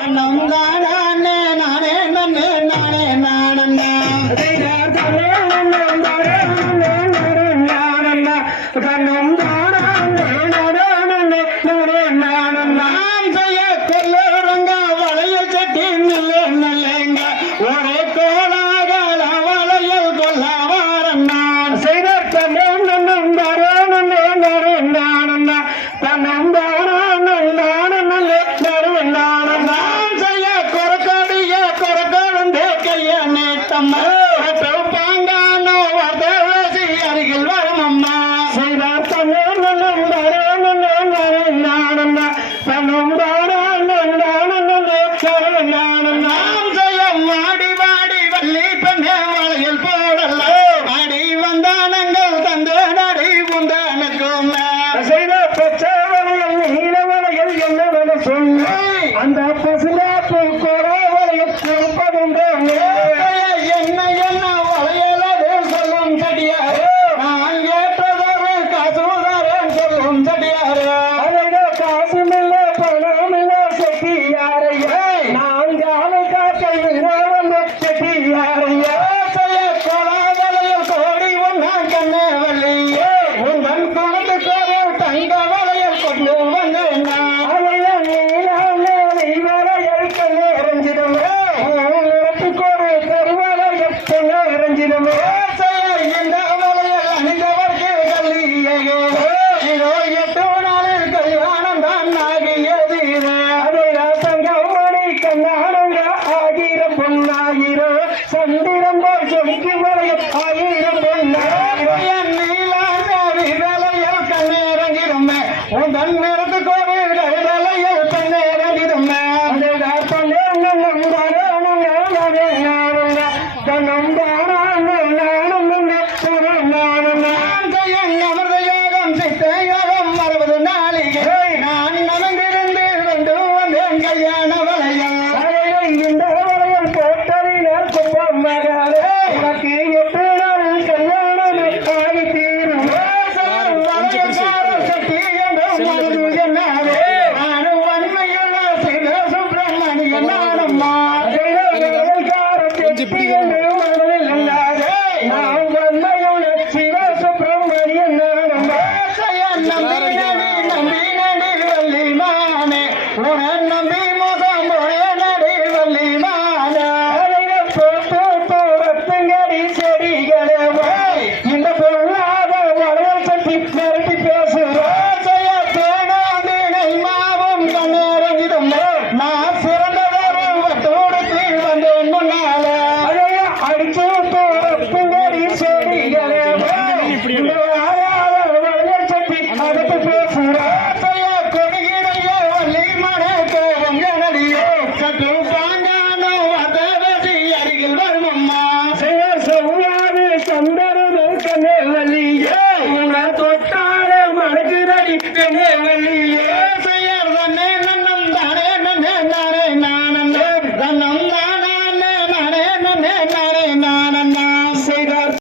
கண்ணம் தானா நான நான நான நான நான Mama. இரஞ்சினமே செய்கின்ற அமலையில் அணிந்தவர்க்கு கல்லியையே இதோ எட்டோனாலில் கல்யாணம் தான் ஆகியது. சங்கமணி கண்ணானங்க ஆகிரம் பொன்னாயிரோ. சந்திரம் போல் சொலுக்கு மலையில் ஆயிரம் பொன்னாயிரோ. என் நீலாந்த விரலையில் கண்ணேறங்கிருமே உன் தன் இந்த